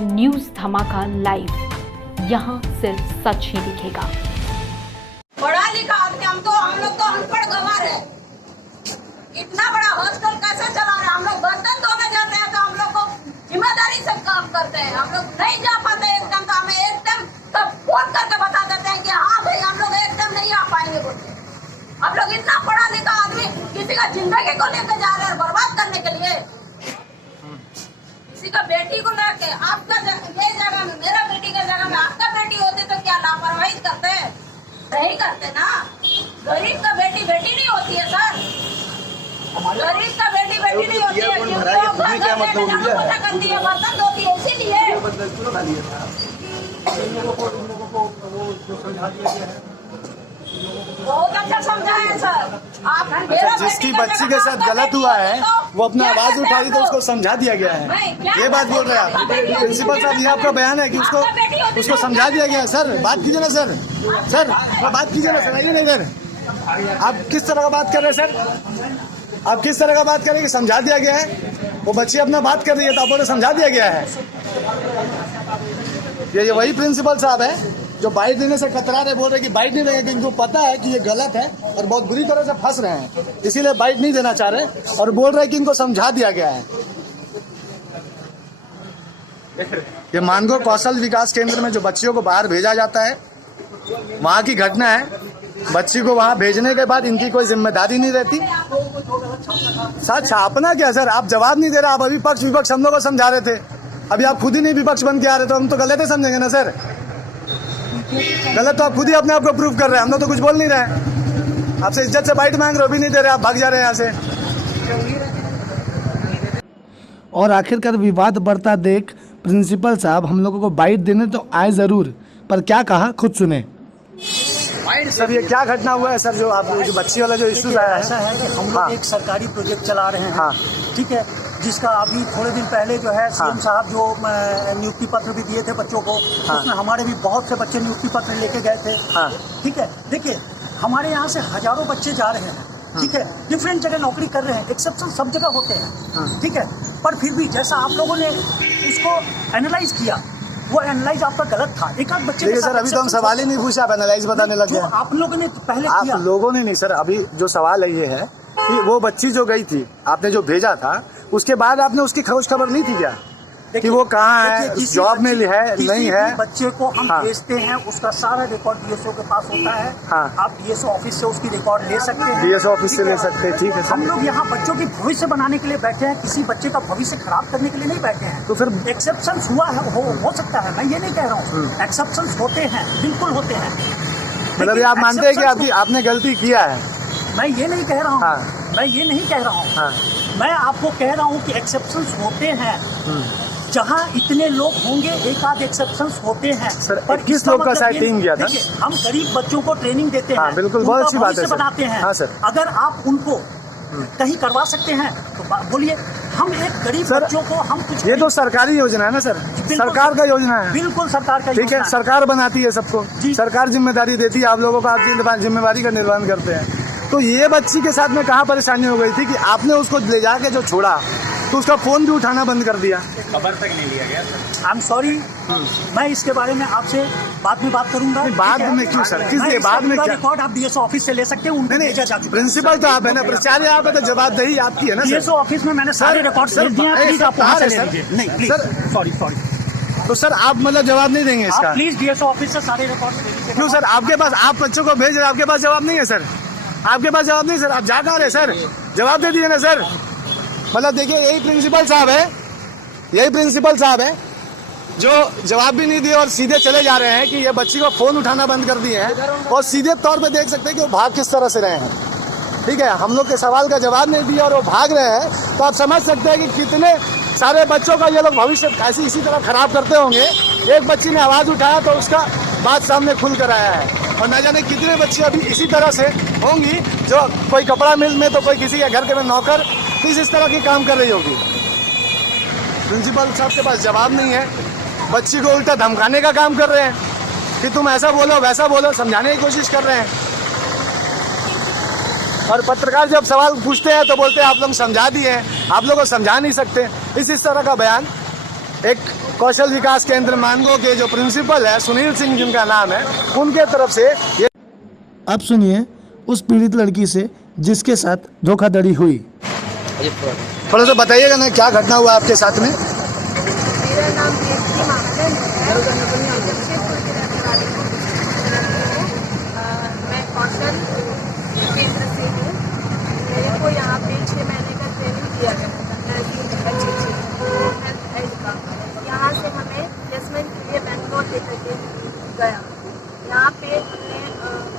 News धमाका live, यहाँ सिर्फ सच ही दिखेगा। पढ़ा लिखा आदमी हम लोग तो अनपढ़ गंवार है। इतना बड़ा हॉस्टल कैसे चला रहे हैं? हम लोग बर्तन धोने जाते हैं तो हम लोग को जिम्मेदारी से काम करते हैं। हम लोग नहीं जा पाते एकदम, तो हमें एकदम तो फोन करके बता देते हैं कि हाँ भाई हम लोग एकदम नहीं आ पाएंगे बोलते। हम लोग इतना पढ़ा लिखा आदमी किसी का जिंदगी को लेकर जा रहे हैं बर्बाद करने के लिए। किसी का बेटी को लेके आपका ये जगह में, मेरा बेटी का जगह में आपका बेटी होती तो क्या लापरवाही करते? नहीं करते ना। गरीब का बेटी बेटी नहीं होती है सर। गरीब का बेटी बेटी नहीं होती है। करती है, बर्तन धोती है, इसीलिए बहुत अच्छा समझाए सर आप। जिसकी बच्ची के साथ गलत हुआ है वो अपना आवाज उठाई तो उसको समझा दिया गया है, ये बात बोल रहे हैं आप। प्रिंसिपल साहब, ये आपका बयान है कि उसको समझा दिया गया है। सर बात कीजिए ना सर, बात कीजिए ना सर, आइए ना इधर। आप किस तरह का बात कर रहे हैं सर? आप किस तरह का बात कर रहे हैं कि समझा दिया गया है? वो बच्ची अपना बात कर रही है तो आप बोले समझा दिया गया है। ये वही प्रिंसिपल साहब है जो बाइट देने से कतरा रहे, बोल रहे कि बाइट नहीं देंगे क्योंकि इनको पता है कि ये गलत है और बहुत बुरी तरह से फंस रहे हैं, इसीलिए बाइट नहीं देना चाह रहे और बोल रहे कि इनको समझा दिया गया है। ये मानगो कौशल विकास केंद्र में जो बच्चियों को बाहर भेजा जाता है, वहाँ की घटना है। बच्ची को वहाँ भेजने के बाद इनकी कोई जिम्मेदारी नहीं रहती। साथ छापना क्या सर? आप जवाब नहीं दे रहे। आप अभी पक्ष विपक्ष हम लोग को समझा रहे थे, अभी आप खुद ही नहीं विपक्ष बन के आ रहे, तो हम तो गलत ही समझेंगे ना सर। गलत तो आप खुद ही अपने आप को प्रूव कर रहे हैं, हम लोग तो कुछ बोल नहीं रहे हैं। आपसे इज्जत से बाइट मांग रहे हो, भी नहीं दे रहे, आप भाग जा रहे हैं यहाँ से। और आखिरकार विवाद बढ़ता देख प्रिंसिपल साहब हम लोगों को बाइट देने तो आए जरूर, पर क्या कहा खुद सुने। सर ये क्या घटना हुआ है सर, जो आप जो बच्ची वाला जो इश्यूज आया है? ऐसा है कि हम लोग एक सरकारी प्रोजेक्ट चला रहे हैं, हाँ। ठीक है, जिसका अभी थोड़े दिन पहले जो है सीएम साहब जो नियुक्ति पत्र भी दिए थे बच्चों को, उसमें हमारे भी बहुत से बच्चे नियुक्ति पत्र लेके गए थे, ठीक है। देखिए हमारे यहाँ से हजारों बच्चे जा रहे हैं, ठीक है, डिफरेंट जगह नौकरी कर रहे हैं, एक्सेप्शन सब जगह होते हैं, ठीक है, पर फिर भी जैसा आप लोगों ने उसको एनालाइज किया, वो एनालाइज आपका गलत था। एक आध बच्चे सर अभी तो हम सवाल ही नहीं पूछा, आप एनालाइज बताने लग गए। आप लोगों ने पहले किया। आप लोगों ने नहीं सर, अभी जो सवाल है ये है कि वो बच्ची जो गई थी, आपने जो भेजा था, उसके बाद आपने उसकी खोज खबर नहीं थी क्या कि वो कहाँ है, जॉब में है नहीं है? बच्चे को हम भेजते हैं, उसका सारा रिकॉर्ड डीएसओ के पास होता है। आप डीएसओ ऑफिस से उसकी रिकॉर्ड ले सकते हैं, डीएसओ ऑफिस से ले सकते हैं, ठीक है। हम लोग यहाँ बच्चों की भविष्य बनाने के लिए बैठे हैं, किसी बच्चे का भविष्य खराब करने के लिए नहीं बैठे हैं। तो फिर एक्सेप्शन हुआ है, हो सकता है, मैं ये नहीं कह रहा हूँ, एक्सेप्शन होते हैं, बिल्कुल होते हैं। मतलब आप मानते हैं कि आपने गलती किया है? मैं ये नहीं कह रहा हूँ, मैं ये नहीं कह रहा हूँ, मैं आपको कह रहा हूँ कि एक्सेप्शन होते हैं। जहाँ इतने लोग होंगे एक आध एक्सेप्शंस होते हैं। सर पर किस लोग का शायद टीम गया था? हम गरीब बच्चों को ट्रेनिंग देते हैं, बिल्कुल, बहुत अच्छी बात है, बनाते हैं। हाँ सर, अगर आप उनको कहीं करवा सकते हैं तो बोलिए। हम एक गरीब बच्चों को हम कुछ, ये तो सरकारी योजना है ना सर, सरकार का योजना है, बिल्कुल सरकार का, ठीक है, सरकार बनाती है सबको, सरकार जिम्मेदारी देती है, आप लोगों को आपकी जिम्मेदारी का निर्वहन करते हैं। तो ये बच्ची के साथ में कहाँ परेशानी हो गई थी कि आपने उसको ले जाके जो छोड़ा तो उसका फोन भी उठाना बंद कर दिया, खबर तक नहीं लिया गया। आई एम सॉरी, मैं इसके बारे में आपसे बाद में बात करूंगा। बाद में क्यों सर, किस लिए बाद में? क्या रिकॉर्ड आप डीएसओ ऑफिस से ले सकते हैं, उनको भेजा जा चुका। प्रिंसिपल तो आप है ना, प्राचार्य आप है, तो जवाबदेही आपकी है ना। डीएसओ ऑफिस में मैंने सारे रिकॉर्ड भेज दिए हैं, प्लीज आप वहां से ले लीजिए। नहीं प्लीज, सॉरी। तो सर आप मतलब जवाब नहीं देंगे इसका? प्लीज डीएसओ ऑफिस से सारे रिकॉर्ड ले लीजिए। क्यों सर, आपके पास, आप बच्चों को भेज रहे, आपके पास जवाब नहीं है सर? आपके पास जवाब नहीं सर, आप जा कहाँ रहे सर? जवाब दे दीजिए ना सर। मतलब देखिए यही प्रिंसिपल साहब है जो जवाब भी नहीं दिए और सीधे चले जा रहे हैं कि ये बच्ची को फोन उठाना बंद कर दिए हैं, और सीधे तौर पे देख सकते हैं कि वो भाग किस तरह से रहे हैं, ठीक है। हम लोग के सवाल का जवाब नहीं दिया और वो भाग रहे हैं, तो आप समझ सकते हैं कि कितने सारे बच्चों का ये लोग भविष्य इसी तरह खराब करते होंगे। एक बच्ची ने आवाज उठाया तो उसका बात सामने खुल कर आया है, और न जाने कितने बच्चे अभी इसी तरह से होंगी, जो कोई कपड़ा मिल में तो कोई किसी के घर के में नौकर, इस तरह की काम कर रही होगी। प्रिंसिपल साहब के पास जवाब नहीं है, बच्ची को उल्टा धमकाने का काम कर रहे हैं कि तुम ऐसा बोलो वैसा बोलो, समझाने की कोशिश कर रहे हैं। और पत्रकार जब सवाल पूछते हैं तो बोलते हैं आप लोग समझा दिए हैं, आप लोगों को समझा नहीं सकते, इस तरह का बयान एक कौशल विकास केंद्र मानगो के जो प्रिंसिपल है सुनील सिंह जिनका नाम है, उनके तरफ से ये। अब सुनिए उस पीड़ित लड़की से जिसके साथ धोखाधड़ी हुई। थोड़ा सा बताइएगा ना क्या घटना हुआ आपके साथ में। मेरा नाम कीर्ति महाजन है। जमशेदपुर की रहने वाली हूँ। मैं कौशल केंद्र से हूँ। मेरे को यहाँ पे 6 महीने का ट्रेनिंग दिया गया था। यहाँ से हमें प्लेसमेंट के लिए बेंगलोर लेकर के गया। यहाँ पे हमने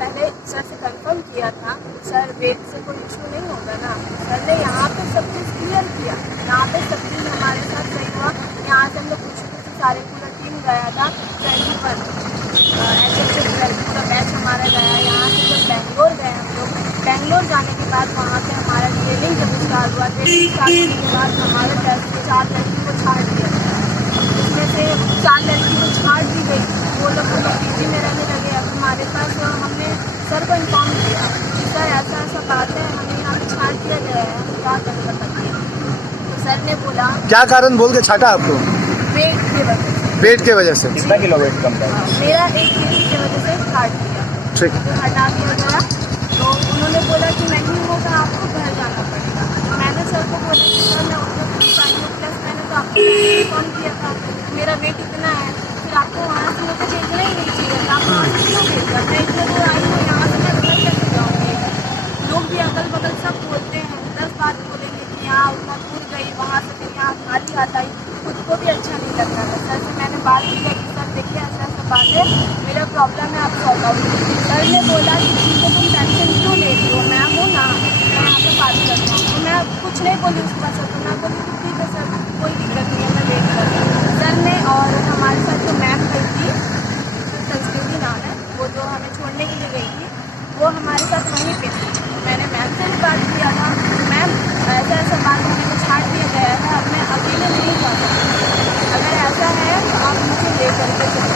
पहले सर से कंफर्म किया था, सर वेट से कोई इशू नहीं होगा ना। सर ने यहाँ पे सब कुछ क्लियर किया, यहाँ पे सब चीज़ हमारे साथ सही हुआ। यहाँ से हम लोग कुछ सारे पूरा टीम गया था 21 पूरा बैच हमारा गया। यहाँ से जब बेंगलोर गए हम लोग, बेंगलोर जाने के बाद वहाँ पे हमारा ट्रेनिंग जब स्टार्ट हुआ, ट्रेनिंग स्टार्ट होने के बाद हमारे टेस्ट में 4 लड़की को छाड़ दिया गया। इसमें से 4 लड़की को छाड़ दी गई। वो लोग पीजी में रहने लगे। अब हमारे पास हमने सर को इन्फॉर्म किया कि सर ऐसा ऐसा बात है, हमें यहाँ पे छाड़ दिया गया है, हम क्या कर बताइए। तो सर ने बोला क्या कारण बोल के छाटा आपको? वेट की वजह से। वेट के वजह से? कितना किलो वेट कम था? मेरा 1 kg की वजह से छाड़ दिया। ठीक। तो हटा दिया गया। तो उन्होंने बोला कि नहीं होगा, आपको घर जाना पड़ेगा। तो मैंने सर को बोला कि सर मैं उनको प्लस मैंने तो आपको कॉल किया था, मेरा वेट इतना है, फिर आपको वहाँ से मुझे भेजना ही नहीं चाहिए था। आप वहाँ से क्यों भेज दिया? मैं इतना दूर आई हूँ, यहाँ से मैं घर कैसे जाऊँगी? लोग भी अगल बगल सब बोलते हैं, 10 बात बोलेंगे कि यहाँ उतना दूर गई, वहाँ से फिर यहाँ खाली आता ही, खुद को भी अच्छा नहीं लगता था। सर से मैंने बात की कि सर देखिए ऐसा ऐसा बात है, मेरा प्रॉब्लम है, आप सॉल्व आउट। सर ने बोला कि ठीक है, तुम टेंशन क्यों ले रही हो, मैं हूँ ना, मैं यहाँ पे बात करता हूँ। तो मैं कुछ नहीं बोली उसके बाद सर को, मैं बोली कि ठीक है सर, कोई दिक्कत नहीं है, मैं वेट कर रही हूँ। सर ने और हमारे साथ जो मैम गई थी, संस्कृति नाम है, वो जो हमें छोड़ने के लिए गई थी, वो हमारे साथ वहीं पे थी। मैंने मैम से भी बात किया था, मैम ऐसा ऐसा बात हमें को छाड़ दिया गया है, अब मैं अकेले नहीं जा सकती, अगर ऐसा है तो आप मुझे ले करके चलो।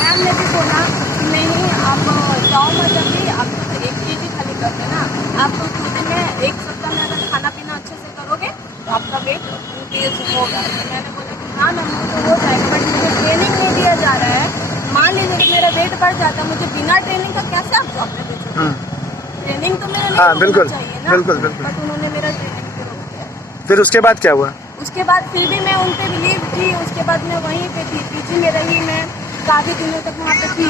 मैम ने भी बोला कि नहीं आप जाओ मत जल्दी, आप तो 1 kg खाली कर देना, आप तो खुद में 1 सप्ताह में अगर खाना पीना अच्छे से करोगे तो आपका वेट इंक्रीज होगा। तो मैंने बोला कि हाँ मैम वो तो हो जाएगा, बट मुझे ट्रेनिंग नहीं दिया जा रहा है। मान लीजिए कि मेरा वेट बढ़ जाता, मुझे बिना ट्रेनिंग का कैसे आप जॉब पे भेजोगे? ट्रेनिंग तो मेरा नहीं बिल्कुल चाहिए ना। बिल्कुल बिल्कुल। बट उन्होंने मेरा ट्रेनिंग पे रोक दिया। फिर उसके बाद क्या हुआ? उसके बाद फिर भी मैं उन पर बिलीव थी। उसके बाद मैं वहीं पे थी, पीजी में रही, मैं काफ़ी दिनों तक वहाँ पे थी।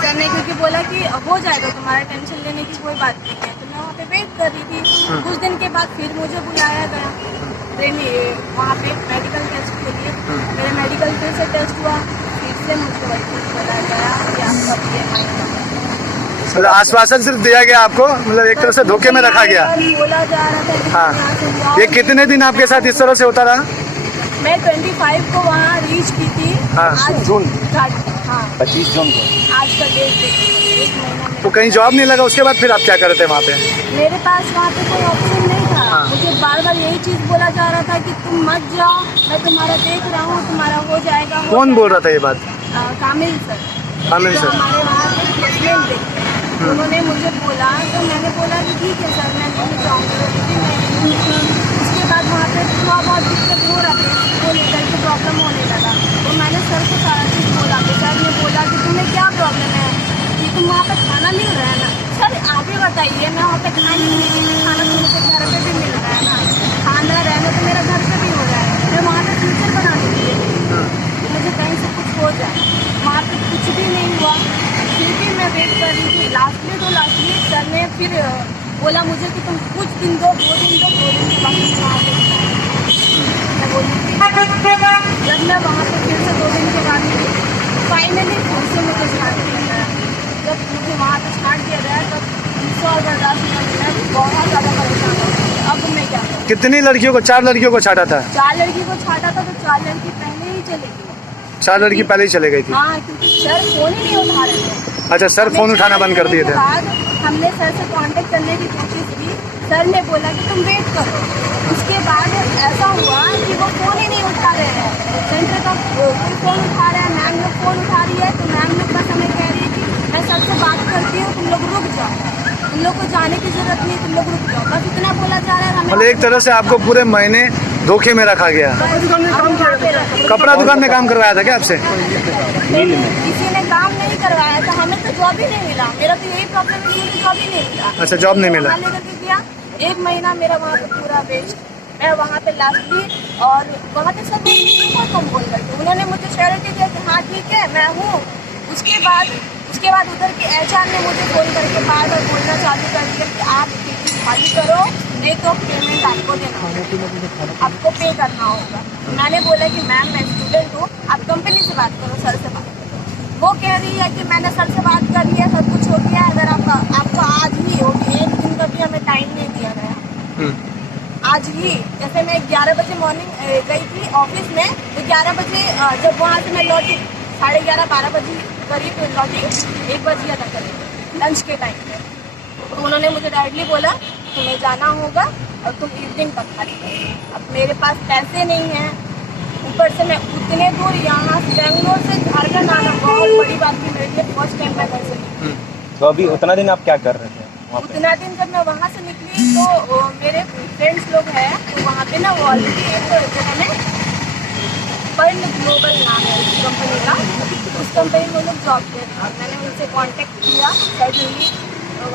सर ने क्योंकि बोला कि हो जाएगा, तुम्हारा टेंशन लेने की कोई बात नहीं है, तो मैं वहाँ पे वेट कर रही थी। कुछ दिन के बाद फिर मुझे बुलाया गया वहाँ पे मेडिकल टेस्ट के लिए। मेरा मेडिकल फिर से टेस्ट हुआ, फिर से मुझे वही बोला गया कि आपका BMI कम है। मतलब आश्वासन सिर्फ दिया गया आपको, मतलब एक तरह से धोखे में रखा गया। बोला जा रहा था कि हाँ। यहाँ से जाओ। ये कितने दिन आपके साथ इस तरह से होता रहा? मैं 25 को वहाँ रीच की थी। हाँ। आज जून। हाँ 25 जून को। आज का डेट देखिए, 1 महीना में। तो कहीं जॉब नहीं लगा, उसके बाद फिर आप क्या करते थे वहाँ पे? मेरे पास वहाँ पे कोई ऑप्शन नहीं था। मुझे बार बार यही चीज़ बोला जा रहा था कि तुम मत जाओ, मैं तुम्हारा देख रहा हूँ, तुम्हारा हो जाएगा। कौन बोल रहा था ये बात? कामिल सर। कामिल जो सर। हमारे वहाँ पे प्लेसमेंट देखते हैं, उन्होंने मुझे बोला, तो मैंने बोला कि ठीक है सर, मैं नहीं जाऊँगी। उसके बाद वहाँ पे थोड़ा बहुत दिक्कत हो रहा था, इसको लेकर के प्रॉब्लम होने लगा। तो मैंने सर को सारा चीज़ बोला, तो सर ने बोला कि तुम्हें क्या प्रॉब्लम है, कि तुम वहाँ पे खाना मिल रहा है ना? सर आगे बताइए, मैं वहाँ पे खाना नहीं, खाना तो मुझे घर पे भी मिल रहा है ना, खाना रहना तो मेरा घर पे भी हो रहा है। मैं वहाँ पे फ्यूचर बनाने के लिए मुझे कहीं से कुछ हो जाए, वहाँ पे कुछ भी नहीं हुआ। फिर भी मैं वेट कर रही थी। लास्टली सर ने फिर बोला मुझे कि तुम कुछ दिन दो, 2 दिन दो, 2 दिन के बाद वहाँ पे मैं बोली जब मैं वहाँ पे फिर से 2 दिन के बाद फाइनली फिर से मुझे छाड़ दिया गया। जब मुझे वहाँ पे छाड़ दिया गया तब गुस्सा और बर्दाश्त नहीं किया, बहुत ज़्यादा परेशान हो गई। अब मैं क्या करूँ? कितनी लड़कियों को? 4 लड़कियों को छाटा था? 4 लड़की को छाटा था, तो 4 लड़की पहले ही चली गई। 4 लड़की पहले ही चले गई थी? हाँ, क्योंकि सर फोन ही नहीं उठा रहे थे। अच्छा, सर फोन उठाना बंद कर दिए थे? हमने सर से कांटेक्ट करने की कोशिश की, सर ने बोला कि तुम वेट करो। उसके बाद ऐसा हुआ कि वो फ़ोन ही नहीं उठा रहे हैं, सेंटर का कोई फ़ोन उठा रहा है, मैम लोग फ़ोन उठा रही है, तो मैम लोग बस हमें कह रही है कि मैं सर से बात करती हूँ, तुम लोग रुक जाओ, तुम लोग को जाने की जरूरत नहीं, तुम लोग रुक जाओ, बस इतना बोला जा रहा है। मतलब एक तरह से आपको पूरे महीने धोखे में रखा गया। कपड़ा दुकान में काम करवाया था क्या आपसे? किसी ने काम नहीं करवाया था, हमें तो जॉब ही नहीं मिला। मेरा तो यही प्रॉब्लम है कि मुझे जॉब ही नहीं मिला। अच्छा, जॉब नहीं मिला। लेकर के गया 1 महीना मेरा वहाँ पे पूरा वेस्ट। मैं वहाँ पे लास्टली और वहाँ पे सब बहुत कम बोल रहे थे। उन्होंने मुझे श्योरिटी दिया कि हाँ ठीक है मैं हूँ। उसके बाद उधर के HR ने मुझे फोन करके बार बार बोलना चालू कर दिया कि आप टिकट खाली करो, नहीं तो पेमेंट आपको देना होगा, आपको पे करना होगा। मैंने बोला कि मैम मैं स्टूडेंट हूँ, आप कंपनी से बात करो, सर से बात करो। वो कह रही है कि मैंने सर से बात कर लिया, सब कुछ हो गया, अगर आपको आज ही होगी, 1 दिन का भी हमें टाइम नहीं दिया गया। आज ही जैसे मैं 11 बजे मॉर्निंग गई थी ऑफिस में, तो 11 बजे जब वहाँ से मैं लौटी 11:30-12 बजे करीब लौटी, 1 बज गया था करीब लंच के टाइम पे। तो उन्होंने मुझे डायरेक्टली बोला तुम्हें जाना होगा और तुम इवनिंग तक खाली करो। अब मेरे पास पैसे नहीं हैं, ऊपर से मैं उतने दूर यहाँ बेंगलोर से झारखंड आना बहुत बड़ी बात थी मेरे लिए। फर्स्ट टाइम मैं घर से निकली। तो अभी उतना दिन आप क्या कर रहे थे वहाँ पे? उतना दिन जब मैं वहाँ से निकली तो मेरे फ्रेंड्स लोग हैं, तो वहाँ पे ना वो ऑलरेडी एक जगह में पर्ल ग्लोबल नाम है उस कंपनी का, उस कंपनी में लोग जॉब कर रहे हैं। मैंने उनसे कांटेक्ट किया सडनली।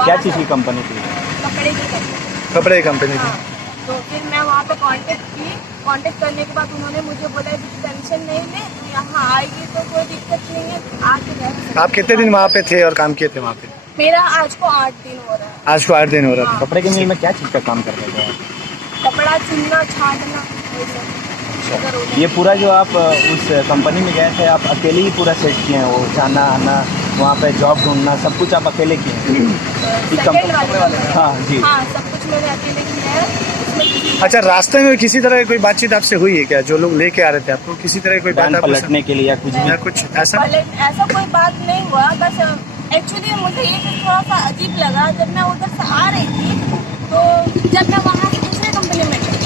क्या चीज़ की कंपनी थी? कपड़े की कंपनी। कपड़े की कंपनी हाँ, तो फिर मैं वहाँ पे कांटेक्ट करने के बाद उन्होंने मुझे बोला कि टेंशन नहीं ले, तू यहाँ आएगी तो कोई दिक्कत नहीं है, आके रह सकती। आप कितने दिन वहाँ पे थे और काम किए थे वहाँ पे? मेरा आज को 8 दिन हो रहा है। आज को 8 दिन हो रहा था। कपड़े के मिल में क्या चीज़ का काम कर रहे थे? कपड़ा चुनना, छाटना, ये सब। ये पूरा जो आप उस कंपनी में गए थे, आप अकेले ही पूरा सेट किए हैं? वो जाना आना, वहाँ पे जॉब ढूंढना, सब कुछ आप अकेले किए हैं? सेकंड वाले हाँ जी। हाँ, सब कुछ मैंने अकेले किया है। उसमें किसी अच्छा, रास्ते में किसी तरह की कोई बातचीत आपसे हुई है क्या? जो लोग लेके आ रहे थे आपको, किसी तरह की कोई वैन बात आपको पलटने के लिए या कुछ भी? या कुछ ऐसा? ऐसा कोई बात नहीं हुआ। बस एक्चुअली मुझे ये चीज़ थोड़ा सा अजीब लगा जब मैं उधर से आ रही थी, तो जब मैं वहाँ से दूसरे कंपनी में गई,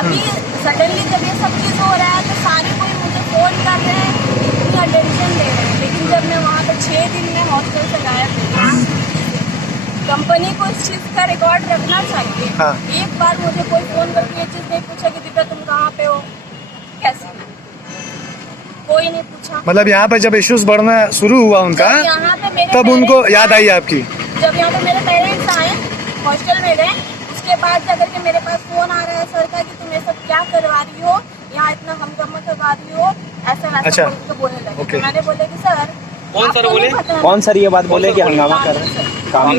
अभी सडनली जब ये सब चीज़ हो रहा है तो सारे कोई मुझे फ़ोन कर रहे हैं, इतनी अटेंशन दे रहे हैं। लेकिन जब मैं वहाँ पे 6 दिन में हॉस्टल से गायब थी, कंपनी को इस चीज़ का रिकॉर्ड रखना चाहिए। हाँ। एक बार मुझे कोई फ़ोन करके ये चीज़ नहीं पूछा कि दीपा तुम कहाँ पे हो, कैसे, कोई नहीं पूछा। मतलब यहाँ पे जब इश्यूज बढ़ना शुरू हुआ उनका, जब यहाँ पे मेरे तब उनको parents याद आई आपकी? जब यहाँ पे मेरे पेरेंट्स आए, हॉस्टल में गए, उसके बाद जाकर के मेरे पास फोन आ रहा है सर का कि तुम ये सब क्या करवा रही हो, यहाँ इतना हंगामा करवा रही हो, ऐसा वैसा अच्छा। बोल के बोलने लगे। ओके। तो मैंने बोला कि सर कौन सर ये बात बोले कि हंगामा कर रहे हैं? काम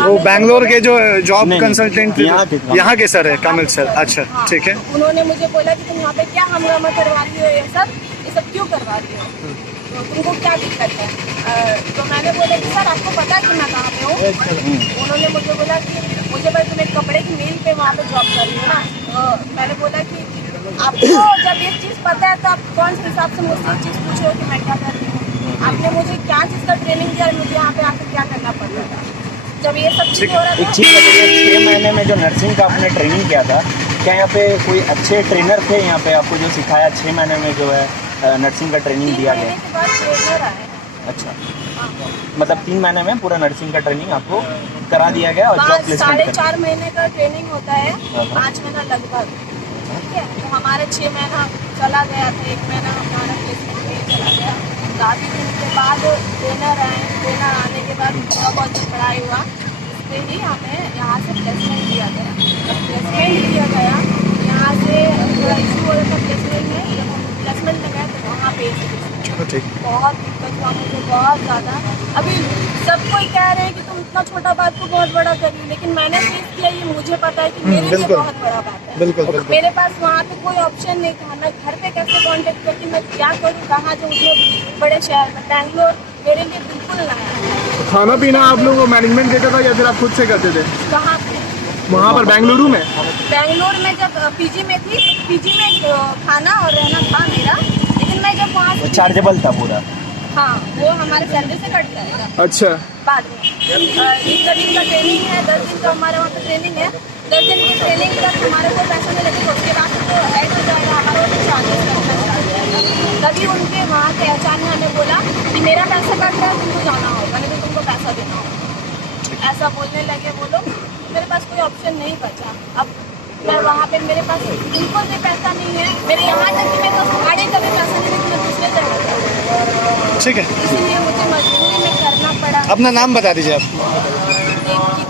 वो बैंगलोर के जो जॉब नहीं, कंसल्टेंट यहाँ के। यहाँ के सर है, कामिल सर। अच्छा, हाँ, ठीक है। उन्होंने मुझे बोला कि तुम यहाँ पे क्या हंगामा करवा रही हो, ये सब क्यों करवा रही हो, तो तुमको क्या दिक्कत है? तो मैंने बोला कि सर आपको पता है कि मैं कहाँ पे हूँ? उन्होंने मुझे बोला कि मुझे भाई तुम एक कपड़े की मिल पे वहाँ पे जॉब कर रही हो ना। तो मैंने बोला कि आपको जब ये चीज़ पता है तो आप कौन से हिसाब से मुझसे ये चीज़ पूछ रहे हो कि मैं क्या कर रही हूँ? आपने मुझे क्या चीज़ का ट्रेनिंग दिया, मुझे यहाँ पे आकर क्या करना पड़ रहा था जब ये सब चीज़ हो रहा एक था? चीज़ बताइए, 6 महीने में जो नर्सिंग का आपने ट्रेनिंग किया था, क्या यहाँ पे कोई अच्छे ट्रेनर थे यहाँ पे आपको जो सिखाया 6 महीने में जो है नर्सिंग का ट्रेनिंग 3 दिया महीने गया? के बाद ट्रेनर आए। अच्छा, मतलब 3 महीने में पूरा नर्सिंग का ट्रेनिंग आपको करा दिया गया और जॉब प्लेसमेंट 4.5 महीने का ट्रेनिंग होता है, हाँ। 5 महीना लगभग। ठीक है, तो हमारे 6 महीना चला गया था, 1 महीना हमारा प्लेसमेंट में चला गया। काफ़ी दिन के बाद ट्रेनर आए, ट्रेनर आने के बाद थोड़ा बहुत जो पढ़ाई हुआ उससे ही हमें यहाँ से प्लेसमेंट दिया गया। जब प्लेसमेंट दिया गया, यहाँ से थोड़ा इशू हो रहा था प्लेसमेंट में, जब हम प्लेसमेंट में गए तो वहाँ पे चलो ठीक। बहुत दिक्कत हुआ मुझे, बहुत ज़्यादा। अभी सब कोई कह रहे हैं कि तुम इतना छोटा बात को बहुत बड़ा करिए, लेकिन मैंने फेस किया, ये मुझे पता है कि मेरे लिए बिल्कुल। बहुत बड़ा बात है। बिल्कुल बिल्कुल। मेरे पास वहाँ पे कोई ऑप्शन नहीं था, मैं घर पे कैसे कांटेक्ट करती, मैं क्या करूँ, कहाँ जाऊँ, जो बड़े शहर में बेंगलोर मेरे लिए बिल्कुल नया है। खाना पीना आप लोगों को मैनेजमेंट देता था या फिर आप खुद से करते थे कहाँ पे? वहाँ पर बेंगलुरु में? बेंगलोर में जब पीजी में थी, पीजी में खाना और रहना था मेरा, लेकिन मैं जब वहाँ से चार्जेबल था पूरा? हाँ, वो हमारे सैलरी से कट जाएगा अच्छा। बाद में। 20 दिन का ट्रेनिंग है, 10 दिन का हमारे वहाँ पे ट्रेनिंग है। 10 दिन की ट्रेनिंग तक हमारे को पैसा नहीं लगेगा, उसके बाद तो ऐड हो जाएगा, हमारा वो चार्जेस लगना स्टार्ट हो जाएगा। तभी उनके वहाँ के HR ने हमें बोला कि मेरा पैसा कट रहा है, तुमको जाना होगा, नहीं तो तुमको पैसा देना होगा। ऐसा बोलने लगे वो लोग, मेरे पास कोई ऑप्शन नहीं बचा। अब मैं वहाँ पे मेरे पास बिल्कुल भी पैसा नहीं है, मेरे यहाँ तक कि मेरे पास भाड़े का भी पैसा नहीं है कि मैं दूसरे जगह जाऊँ। ठीक है, इसीलिए मुझे मजबूरी में करना पड़ा। अपना नाम बता दीजिए आप। देव की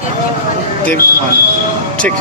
देव कुमार, ठीक।